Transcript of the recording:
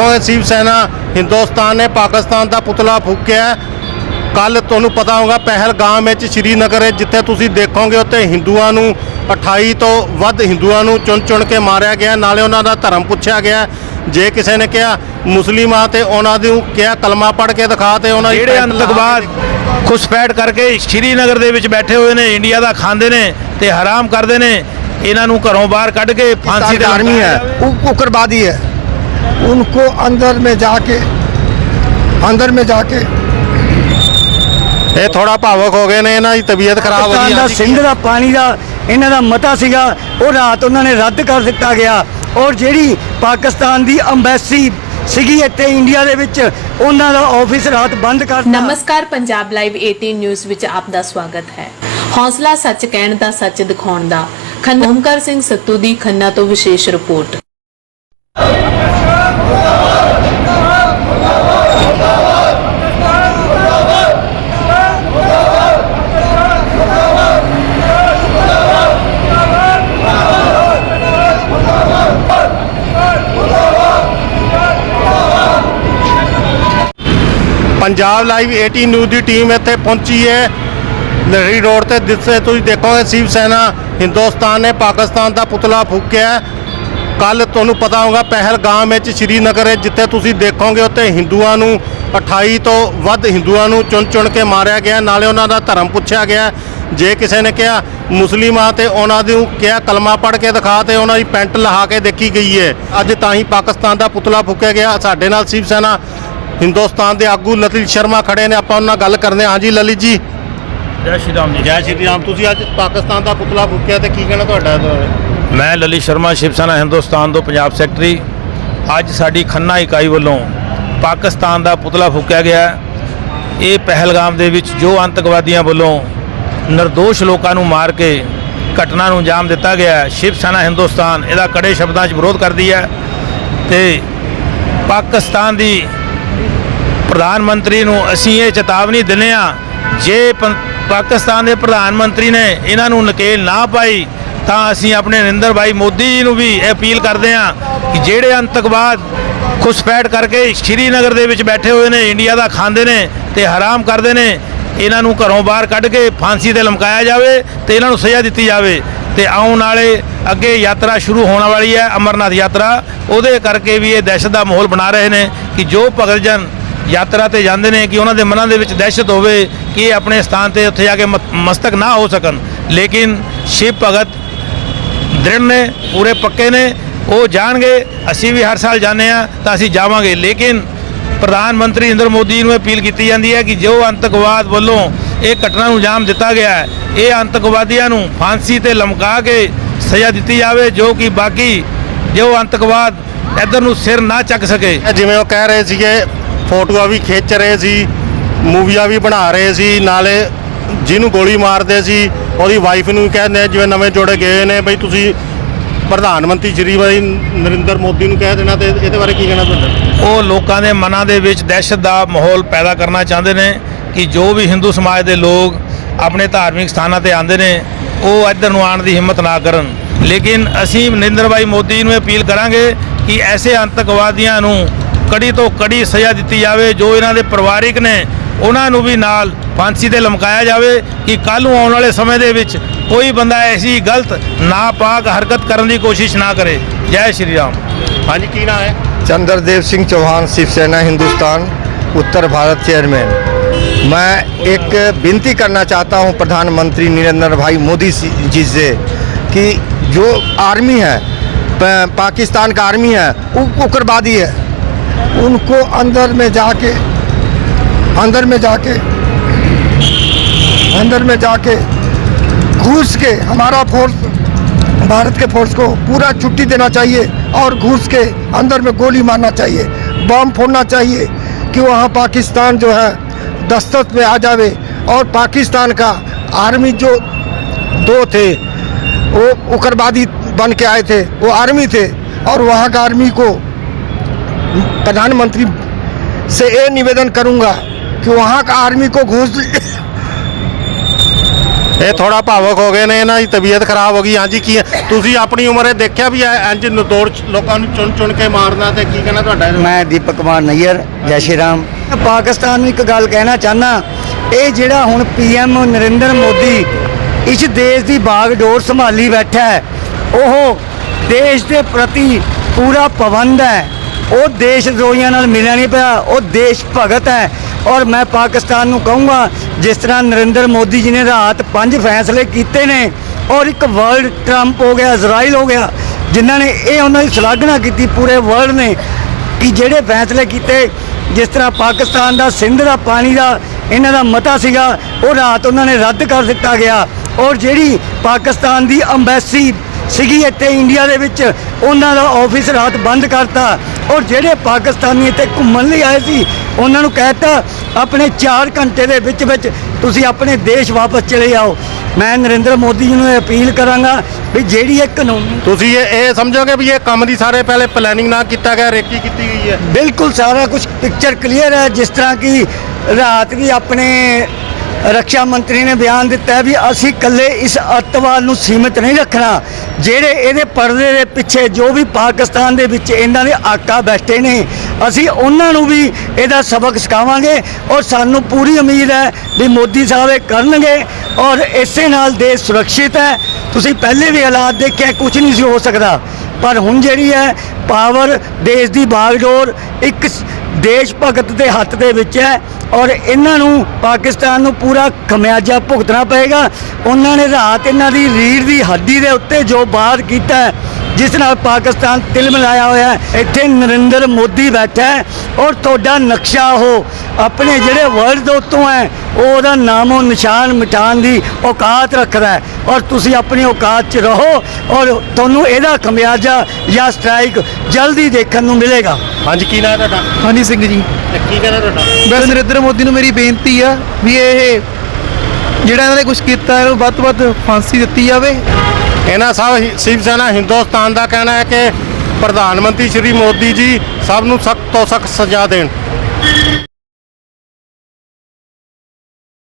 ਤੋਂ ਸ਼ਿਵ ਸੈਨਾ ਹਿੰਦੁਸਤਾਨ ਨੇ ਪਾਕਿਸਤਾਨ ਦਾ ਪੁਤਲਾ ਫੂਕਿਆ ਕੱਲ ਤੁਹਾਨੂੰ ਪਤਾ ਹੋਗਾ ਪਹਿਲਗਾਮ ਵਿੱਚ ਸ਼੍ਰੀਨਗਰ ਹੈ ਜਿੱਥੇ ਤੁਸੀਂ ਦੇਖੋਗੇ ਉੱਥੇ ਹਿੰਦੂਆਂ ਨੂੰ 28 ਤੋਂ ਵੱਧ ਹਿੰਦੂਆਂ ਨੂੰ ਚੁਣ ਚੁਣ ਕੇ ਮਾਰਿਆ ਗਿਆ ਨਾਲੇ ਉਹਨਾਂ ਦਾ ਧਰਮ ਪੁੱਛਿਆ ਗਿਆ ਜੇ ਕਿਸੇ ਨੇ ਕਿਹਾ ਮੁਸਲਿਮ ਆ ਤੇ ਉਹਨਾਂ ਨੂੰ ਕਿਹਾ ਕਲਮਾ ਪੜ੍ਹ ਕੇ ਦਿਖਾ ਤੇ ਉਹਨਾਂ ਜਿਹੜੇ ਅੰਤਕਵਾਦ ਖੁਸ਼ਪੈਠ ਕਰਕੇ ਸ਼੍ਰੀਨਗਰ ਦੇ ਵਿੱਚ ਬੈਠੇ ਹੋਏ ਨੇ ਇੰਡੀਆ ਦਾ ਖਾਂਦੇ ਨੇ ਤੇ ਹਰਾਮ ਕਰਦੇ ਨੇ ਇਹਨਾਂ ਨੂੰ ਘਰੋਂ ਬਾਹਰ ਕੱਢ ਕੇ ਫਾਂਸੀ ਦਾ ਆਰਮੀ ਹੈ। ਉਹ ਉਗਰਵਾਦੀ ਹੈ। उनको अंदर में जाके अंदर में जाके ਇਹ ਥੋੜਾ ਭਾਵਕ ਹੋ ਗਏ ਨੇ ਇਹਨਾਂ ਦੀ ਤਬੀਅਤ ਖਰਾਬ ਹੋ ਪਾਕਿਸਤਾਨ ਗਈ ਦਾ ਅੱਜ ਸਿੰਧ ਦਾ ਪਾਣੀ ਦਾ ਇਹਨਾਂ ਦਾ ਮਤਾ ਸੀਗਾ ਉਹ ਰਾਤ ਉਹਨਾਂ ਨੇ ਰੱਦ ਕਰ ਦਿੱਤਾ ਗਿਆ ਔਰ ਜਿਹੜੀ ਪਾਕਿਸਤਾਨ ਦੀ ਅੰਬੈਸੀ ਸੀਗੀ ਇੱਥੇ ਇੰਡੀਆ ਦੇ ਵਿੱਚ ਉਹਨਾਂ ਦਾ ਆਫਿਸ ਰਾਤ ਬੰਦ ਕਰ ਦਿੱਤਾ ਨਮਸਕਾਰ ਪੰਜਾਬ ਲਾਈਵ 18 ਨਿਊਜ਼ ਵਿੱਚ ਆਪ ਦਾ ਸਵਾਗਤ ਹੈ ਹੌਸਲਾ ਸੱਚ ਕਹਿਣ ਦਾ ਸੱਚ ਦਿਖਾਉਣ ਦਾ ਖੰਨਾ ਓਮਕਾਰ ਸਿੰਘ ਸੱਤੂ ਦੀ ਖੰਨਾ ਤੋਂ ਵਿਸ਼ੇਸ਼ ਰਿਪੋਰਟ ਪੰਜਾਬ ਲਾਈਵ 18 ਨਿਊਜ਼ ਦੀ ਟੀਮ ਇੱਥੇ ਪਹੁੰਚੀ ਹੈ। ਲੜੀ ਰੋਡ ਤੇ ਜਿੱਥੇ ਤੁਸੀਂ ਦੇਖੋਗੇ ਸ਼ਿਵ ਸੈਨਾ ਹਿੰਦੁਸਤਾਨ ਨੇ ਪਾਕਿਸਤਾਨ ਦਾ ਪੁਤਲਾ ਫੂਕਿਆ ਕੱਲ ਤੁਹਾਨੂੰ ਪਤਾ ਹੋਗਾ ਪਹਿਲਗਾਮ ਵਿੱਚ ਸ਼੍ਰੀਨਗਰ ਹੈ, ਜਿੱਥੇ ਤੁਸੀਂ ਦੇਖੋਗੇ ਉੱਥੇ ਹਿੰਦੂਆਂ ਨੂੰ 28 ਤੋਂ ਵੱਧ ਹਿੰਦੂਆਂ ਨੂੰ ਚੁਣ ਚੁਣ ਕੇ ਮਾਰਿਆ ਗਿਆ ਨਾਲੇ ਉਹਨਾਂ ਦਾ ਧਰਮ ਪੁੱਛਿਆ ਗਿਆ ਜੇ ਕਿਸੇ ਨੇ ਕਿਹਾ, ਮੁਸਲਿਮਾਂ ਤੇ ਉਹਨਾਂ ਨੂੰ ਕਿਹਾ, ਕਲਮਾ ਪੜ੍ਹ ਕੇ ਦਿਖਾ, ਤੇ ਉਹਨਾਂ ਦੀ ਪੈਂਟ ਲਹਾ ਕੇ ਦੇਖੀ ਗਈ ਹੈ। ਅੱਜ ਤਾਂ ਹੀ ਪਾਕਿਸਤਾਨ ਦਾ ਪੁਤਲਾ ਫੂਕਿਆ ਗਿਆ। ਸਾਡੇ ਨਾਲ ਸ਼ਿਵ ਸੈਨਾ ਹਿੰਦੁਸਤਾਨ ਦੇ ਆਗੂ ਲਲਿਤ ਸ਼ਰਮਾ ਖੜੇ ਨੇ ਆਪਾਂ ਉਹਨਾਂ ਨਾਲ ਗੱਲ ਕਰਦੇ ਹਾਂ। ਹਾਂਜੀ ਲਲਿਤ ਜੀ। ਜੈ ਸ਼੍ਰੀ ਰਾਮ ਜੀ। ਜੈ ਸ਼੍ਰੀ ਰਾਮ ਤੁਸੀਂ ਅੱਜ ਪਾਕਿਸਤਾਨ ਦਾ ਪੁਤਲਾ ਫੂਕਿਆ ਤੇ ਕੀ ਕਹਿਣਾ ਤੁਹਾਡਾ ਮੈਂ ਲਲਿਤ ਸ਼ਰਮਾ ਸ਼ਿਵ ਸੈਨਾ ਹਿੰਦੁਸਤਾਨ ਤੋਂ ਪੰਜਾਬ ਸੈਕਟਰੀ। ਅੱਜ ਸਾਡੀ ਖੰਨਾ ਇਕਾਈ ਵੱਲੋਂ ਪਾਕਿਸਤਾਨ ਦਾ ਪੁਤਲਾ ਫੂਕਿਆ ਗਿਆ। ਇਹ ਪਹਿਲਗਾਮ ਦੇ ਵਿੱਚ ਜੋ ਅੰਤਕਵਾਦੀਆਂ ਵੱਲੋਂ નિર્ਦੋਸ਼ ਲੋਕਾਂ ਨੂੰ ਮਾਰ ਕੇ ਘਟਨਾ ਨੂੰ ਅੰਜਾਮ ਦਿੱਤਾ ਗਿਆ ਹੈ, ਸ਼ਿਵ ਸੈਨਾ ਹਿੰਦੁਸਤਾਨ ਇਹਦਾ ਕੜੇ ਸ਼ਬਦਾਂ 'ਚ ਵਿਰੋਧ ਕਰਦੀ ਹੈ ਤੇ ਪਾਕਿਸਤਾਨ ਦੀ ਪ੍ਰਧਾਨ ਮੰਤਰੀ ਨੂੰ ਅਸੀਂ ਇਹ ਚੇਤਾਵਨੀ ਦਿੰਦੇ ਆ ਜੇ ਪੰ- ਪਾਕਿਸਤਾਨ ਦੇ ਪ੍ਰਧਾਨ ਮੰਤਰੀ ਨੇ ਇਹਨਾਂ ਨੂੰ ਨਕੇਲ ਨਾ ਪਾਈ, ਤਾਂ ਅਸੀਂ ਆਪਣੇ ਨਰਿੰਦਰ ਭਾਈ ਮੋਦੀ ਜੀ ਨੂੰ ਵੀ ਇਹ ਅਪੀਲ ਕਰਦੇ ਆ ਕਿ ਜਿਹੜੇ ਅੰਤਕਵਾਦ ਖੁਸਪੈਠ ਕਰਕੇ ਸ਼੍ਰੀਨਗਰ ਦੇ ਵਿੱਚ ਬੈਠੇ ਹੋਏ ਨੇ, ਇੰਡੀਆ ਦਾ ਖਾਂਦੇ ਨੇ ਤੇ ਹਰਾਮ ਕਰਦੇ ਨੇ, ਇਹਨਾਂ ਨੂੰ ਘਰੋਂ ਬਾਹਰ ਕੱਢ ਕੇ ਫਾਂਸੀ ਤੇ ਲਮਕਾਇਆ ਜਾਵੇ ਤੇ ਇਹਨਾਂ ਨੂੰ ਸਜ਼ਾ ਦਿੱਤੀ ਜਾਵੇ। ਤੇ ਆਉਣ ਵਾਲੇ ਅੱਗੇ ਯਾਤਰਾ ਸ਼ੁਰੂ ਹੋਣ ਵਾਲੀ ਹੈ, ਅਮਰਨਾਥ ਯਾਤਰਾ, ਉਹਦੇ ਕਰਕੇ ਵੀ ਇਹ ਦਹਿਸ਼ਤ ਦਾ ਮਾਹੌਲ ਬਣਾ ਰਹੇ ਨੇ ਕਿ ਜੋ ਭਗਤਜਨ ਯਾਤਰਾ ਤੇ ਜਾਂਦੇ ਨੇ ਕਿ ਉਹਨਾਂ ਦੇ ਮਨਾਂ ਦੇ ਵਿੱਚ ਦਹਿਸ਼ਤ ਹੋਵੇ ਕਿ ਇਹ ਆਪਣੇ ਸਥਾਨ ਤੇ ਉੱਥੇ ਜਾ ਕੇ ਮਤ- ਮਸਤਕ ਨਾ ਹੋ ਸਕਣ। ਲੇਕਿਨ ਸ਼ਿਵ ਭਗਤ ਦ੍ਰਿੜ ਨੇ, ਪੂਰੇ ਪੱਕੇ ਨੇ, ਉਹ ਜਾਣਗੇ, ਅਸੀਂ ਵੀ ਹਰ ਸਾਲ ਜਾਂਦੇ ਆ ਤਾਂ ਅਸੀਂ ਜਾਵਾਂਗੇ। ਲੇਕਿਨ ਪ੍ਰਧਾਨ ਮੰਤਰੀ ਨਰਿੰਦਰ ਮੋਦੀ ਨੂੰ ਅਪੀਲ ਕੀਤੀ ਜਾਂਦੀ ਹੈ ਕਿ ਜੋ ਅੰਤਕਵਾਦ ਵੱਲੋਂ ਇਹ ਘਟਨਾ ਨੂੰ ਅੰਜਾਮ ਦਿੱਤਾ ਗਿਆ ਹੈ, ਇਹ ਅੰਤਕਵਾਦੀਆਂ ਨੂੰ ਫਾਂਸੀ ਤੇ ਲਮਕਾ ਕੇ ਸਜ਼ਾ ਦਿੱਤੀ ਜਾਵੇ, ਜੋ ਕਿ ਬਾਕੀ ਜੋ ਅੰਤਕਵਾਦ ਇੱਧਰ ਨੂੰ ਸਿਰ ਨਾ ਚੱਕ ਸਕੇ। ਜਿਵੇਂ ਉਹ ਕਹਿ ਰਹੇ ਸੀਗੇ ਫੋਟੋਆਂ ਵੀ ਖਿੱਚ ਰਹੇ ਸੀ, ਮੂਵੀਆਂ ਵੀ ਬਣਾ ਰਹੇ ਸੀ, ਨਾਲੇ ਜਿਹਨੂੰ ਗੋਲੀ ਮਾਰਦੇ ਸੀ, ਉਹਦੀ ਵਾਈਫ ਨੂੰ ਵੀ ਕਹਿੰਦੇ ਜਿਵੇਂ ਨਵੇਂ ਜੋੜੇ ਗਏ ਨੇ, ਬਈ ਤੁਸੀਂ ਪ੍ਰਧਾਨ ਮੰਤਰੀ ਸ਼੍ਰੀ ਭਾਈ ਨਰਿੰਦਰ ਮੋਦੀ ਨੂੰ ਕਹਿ ਦੇਣਾ ਤੇ ਇਹਦੇ ਬਾਰੇ ਕੀ ਕਹਿਣਾ ਤੁਹਾਡਾ? ਉਹ ਲੋਕਾਂ ਦੇ ਮਨਾਂ ਦੇ ਵਿੱਚ ਦਹਿਸ਼ਤ ਦਾ ਮਾਹੌਲ ਪੈਦਾ ਕਰਨਾ ਚਾਹੁੰਦੇ ਨੇ ਕਿ ਜੋ ਵੀ ਹਿੰਦੂ ਸਮਾਜ ਦੇ ਲੋਕ ਆਪਣੇ ਧਾਰਮਿਕ ਸਥਾਨਾਂ ਤੇ ਆਉਂਦੇ ਨੇ, ਉਹ ਇੱਧਰ ਨੂੰ ਆਉਣ ਦੀ ਹਿੰਮਤ ਨਾ ਕਰਨ। ਲੇਕਿਨ ਅਸੀਂ ਨਰਿੰਦਰ ਭਾਈ ਮੋਦੀ ਨੂੰ ਅਪੀਲ ਕਰਾਂਗੇ ਕਿ ਐਸੇ ਅੰਤਕਵਾਦੀਆਂ ਨੂੰ ਕੜੀ ਤੋਂ ਕੜੀ ਸਜ਼ਾ ਦਿੱਤੀ ਜਾਵੇ ਜੋ ਇਹਨਾਂ ਦੇ ਪਰਿਵਾਰਿਕ ਨੇ ਉਹਨਾਂ ਨੂੰ ਵੀ ਨਾਲ ਫਾਂਸੀ ਤੇ ਲਮਕਾਇਆ ਜਾਵੇ ਕਿ ਕੱਲ ਨੂੰ ਆਉਣ ਵਾਲੇ ਸਮੇਂ ਦੇ ਵਿੱਚ ਕੋਈ ਬੰਦਾ ਐਸੀ ਗਲਤ ਨਾਪਾਕ ਹਰਕਤ ਕਰਨ ਦੀ ਕੋਸ਼ਿਸ਼ ਨਾ ਕਰੇ ਜੈ ਸ਼੍ਰੀ ਰਾਮ ਹਾਂਜੀ ਕੀ ਨਾਮ ਹੈ चंद्रदेव सिंह चौहान शिवसेना हिंदुस्तान उत्तर भारत चेयरमैन मैं एक विनती करना चाहता हूं प्रधानमंत्री नरेंद्र भाई मोदी सी- जी से कि जो आर्मी है प- पाकिस्तान का आर्मी है उ- उग्रवादी है उनको अंदर में जाके, अंदर में जाके, अंदर में जाके घुस के, हमारा फोर्स भारत के फोर्स को पूरा छुट्टी देना चाहिए और घुस के अंदर में गोली मारना चाहिए बम फोड़ना चाहिए कि वहाँ पाकिस्तान जो है दस्तक में आ जावे और पाकिस्तान का आर्मी जो दो थे, वो उग्रवादी बन के आए थे, वो आर्मी थे और वहाँ का आर्मी को प्रधानमंत्री से ये निवेदन करूंगा कि वहाँ का आर्मी को घूस ਇਹ ਥੋੜਾ ਭਾਵਕ ਹੋ ਗਏ ਨੇ ਇਹਨਾਂ ਦੀ ਤਬੀਅਤ ਖਰਾਬ ਹੋ ਗਈ ਹਾਂਜੀ ਕੀ ਤੁਸੀਂ ਆਪਣੀ ਉਮਰੇ ਦੇਖਿਆ ਵੀ ਇਹ ਇੰਜ ਨਦੌੜ ਚ ਲੋਕਾਂ ਨੂੰ ਚੁਣ ਚੁਣ ਕੇ ਮਾਰਨਾ ਤੇ ਕੀ ਕਹਿਣਾ ਤੁਹਾਡਾ ਇਹਦੇ ਬਾਰੇ? ਮੈਂ ਦੀਪਕ ਕੁਮਾਰ ਨਈਅਰ ਜੈ ਸ਼੍ਰੀ ਰਾਮ ਮੈਂ ਪਾਕਿਸਤਾਨ ਨੂੰ ਇੱਕ ਗੱਲ ਕਹਿਣਾ ਚਾਹਨਾ ਇਹ ਜਿਹੜਾ ਹੁਣ ਪੀਐਮ ਨਰਿੰਦਰ ਮੋਦੀ ਇਸ ਦੇਸ਼ ਦੀ ਬਾਗਡੋਰ ਸੰਭਾਲੀ ਬੈਠਾ ਹੈ ਉਹ ਦੇਸ਼ ਦੇ ਪ੍ਰਤੀ ਪੂਰਾ ਪਾਬੰਦ ਹੈ ਉਹ ਦੇਸ਼ ਦਰੋਹੀਆਂ ਨਾਲ ਮਿਲਿਆ ਨਹੀਂ ਪਿਆ, ਉਹ ਦੇਸ਼ ਭਗਤ ਹੈ। ਔਰ ਮੈਂ ਪਾਕਿਸਤਾਨ ਨੂੰ ਕਹੂੰਗਾ, ਜਿਸ ਤਰ੍ਹਾਂ ਨਰਿੰਦਰ ਮੋਦੀ ਜੀ ਨੇ ਰਾਤ ਪੰਜ ਫੈਸਲੇ ਕੀਤੇ ਨੇ, ਔਰ ਇੱਕ ਵਰਲਡ ਟਰੰਪ ਹੋ ਗਿਆ ਇਜ਼ਰਾਈਲ ਹੋ ਗਿਆ, ਜਿਨ੍ਹਾਂ ਨੇ ਇਹ ਉਹਨਾਂ ਦੀ ਸ਼ਲਾਘਨਾ ਕੀਤੀ ਪੂਰੇ ਵਰਲਡ ਨੇ, ਕਿ ਜਿਹੜੇ ਫੈਸਲੇ ਕੀਤੇ, ਜਿਸ ਤਰ੍ਹਾਂ ਪਾਕਿਸਤਾਨ ਦਾ ਸਿੰਧ ਦਾ, ਪਾਣੀ ਦਾ, ਇਹਨਾਂ ਦਾ ਮਤਾ ਸੀਗਾ, ਉਹ ਰਾਤ ਉਹਨਾਂ ਨੇ ਰੱਦ ਕਰ ਦਿੱਤਾ ਗਿਆ। ਔਰ ਜਿਹੜੀ ਪਾਕਿਸਤਾਨ ਦੀ ਅੰਬੈਸੀ ਸੀਗੀ ਇੱਥੇ ਇੰਡੀਆ ਦੇ ਵਿੱਚ। ਉਹਨਾਂ ਦਾ ਆਫਿਸ ਰਾਤ ਬੰਦ ਕਰਤਾ। ਔਰ ਜਿਹੜੇ ਪਾਕਿਸਤਾਨੀ ਇੱਥੇ ਘੁੰਮਣ ਲਈ ਆਏ ਸੀ ਉਹਨਾਂ ਨੂੰ ਕਹਿਤਾ ਆਪਣੇ 4 ਘੰਟੇ ਦੇ ਵਿੱਚ ਵਿੱਚ ਤੁਸੀਂ ਆਪਣੇ ਦੇਸ਼ ਵਾਪਸ ਚਲੇ ਜਾਓ ਮੈਂ ਨਰਿੰਦਰ ਮੋਦੀ ਜੀ ਨੂੰ ਇਹ ਅਪੀਲ ਕਰਾਂਗਾ ਵੀ ਜਿਹੜੀ ਇਹ ਕਾਨੂੰਨੀ ਤੁਸੀਂ ਇਹ ਇਹ ਸਮਝੋਗੇ ਵੀ ਇਹ ਕੰਮ ਦੀ ਸਾਰੇ ਪਹਿਲੇ ਪਲੈਨਿੰਗ ਨਾ ਕੀਤਾ ਗਿਆ ਰੇਕੀ ਕੀਤੀ ਗਈ ਹੈ? ਬਿਲਕੁਲ ਸਾਰਾ ਕੁਝ ਪਿਕਚਰ ਕਲੀਅਰ ਹੈ ਜਿਸ ਤਰ੍ਹਾਂ ਕਿ ਰਾਤ ਵੀ ਆਪਣੇ ਰੱਖਿਆ ਮੰਤਰੀ ਨੇ ਬਿਆਨ ਦਿੱਤਾ ਹੈ ਵੀ ਅਸੀਂ ਇਕੱਲੇ ਇਸ ਅੱਤਵਾਦ ਨੂੰ ਸੀਮਿਤ ਨਹੀਂ ਰੱਖਣਾ। ਜਿਹੜੇ ਇਹਦੇ ਪਰਦੇ ਦੇ ਪਿੱਛੇ ਜੋ ਵੀ ਪਾਕਿਸਤਾਨ ਦੇ ਵਿੱਚ ਇਹਨਾਂ ਦੇ ਆਕਾ ਬੈਠੇ ਨੇ, ਅਸੀਂ ਉਹਨਾਂ ਨੂੰ ਵੀ ਇਹਦਾ ਸਬਕ ਸਿਖਾਵਾਂਗੇ ਔਰ ਸਾਨੂੰ ਪੂਰੀ ਉਮੀਦ ਹੈ ਵੀ ਮੋਦੀ ਸਾਹਿਬ ਇਹ ਕਰਨਗੇ ਔਰ ਇਸੇ ਨਾਲ ਦੇਸ਼ ਸੁਰੱਖਿਅਤ ਹੈ। ਤੁਸੀਂ ਪਹਿਲੇ ਵੀ ਹਾਲਾਤ ਦੇਖਿਆ ਕੁਝ ਨਹੀਂ ਸੀ ਹੋ ਸਕਦਾ। ਪਰ ਹੁਣ ਜਿਹੜੀ ਹੈ ਪਾਵਰ, ਦੇਸ਼ ਦੀ ਬਾਗਡੋਰ ਇੱਕ ਦੇਸ਼ ਭਗਤ ਦੇ ਹੱਥ ਦੇ ਵਿੱਚ ਹੈ। ਔਰ ਇਹਨਾਂ ਨੂੰ ਪਾਕਿਸਤਾਨ ਨੂੰ ਪੂਰਾ ਖਮਿਆਜਾ ਭੁਗਤਣਾ ਪਏਗਾ। ਉਹਨਾਂ ਨੇ ਰਾਤ ਇਹਨਾਂ ਦੀ ਰੀੜ ਦੀ ਹੱਡੀ ਦੇ ਉੱਤੇ ਜੋ ਬਾਤ ਕੀਤਾ ਜਿਸ ਨਾਲ ਪਾਕਿਸਤਾਨ ਤਿਲ ਮਿਲਾਇਆ ਹੋਇਆ ਹੈ। ਇੱਥੇ ਨਰਿੰਦਰ ਮੋਦੀ ਬੈਠਾ ਹੈ ਔਰ ਤੁਹਾਡਾ ਨਕਸ਼ਾ ਉਹ ਆਪਣੇ ਜਿਹੜੇ ਵਰਲਡ ਦੇ ਉੱਤੋਂ ਹੈ ਉਹ ਉਹਦਾ ਨਾਮੋ ਨਿਸ਼ਾਨ ਮਿਟਾਉਣ ਦੀ ਔਕਾਤ ਰੱਖਦਾ ਹੈ। ਔਰ ਤੁਸੀਂ ਆਪਣੀ ਔਕਾਤ 'ਚ ਰਹੋ ਔਰ ਤੁਹਾਨੂੰ ਇਹਦਾ ਖਮਿਆਜਾ ਜਾਂ ਸਟ੍ਰਾਈਕ ਜਲਦੀ ਦੇਖਣ ਨੂੰ ਮਿਲੇਗਾ। ਹਾਂਜੀ ਕੀ ਨਾਮ ਹੈ ਤੁਹਾਡਾ? ਹਾਂਜੀ ਸਿੰਘ ਜੀ। ਕੀ ਕਹਿਣਾ ਤੁਹਾਡਾ? ਬਸ ਨਰਿੰਦਰ ਮੋਦੀ ਨੂੰ ਮੇਰੀ ਬੇਨਤੀ ਆ ਵੀ ਇਹ ਜਿਹੜਾ ਇਹਨਾਂ ਨੇ ਕੁਝ ਕੀਤਾ ਉਹ ਵੱਧ ਤੋਂ ਵੱਧ ਫਾਂਸੀ ਦਿੱਤੀ ਜਾਵੇ। ਇਹਨਾਂ ਸਭ ਸ਼ਿਵ ਸੈਨਾ ਹਿੰਦੁਸਤਾਨ ਦਾ ਕਹਿਣਾ ਹੈ ਕਿ ਪ੍ਰਧਾਨ ਮੰਤਰੀ ਸ਼੍ਰੀ ਮੋਦੀ ਜੀ ਸਭ ਨੂੰ ਸਖਤ ਤੋਂ ਸਖਤ ਸਜ਼ਾ ਦੇਣ।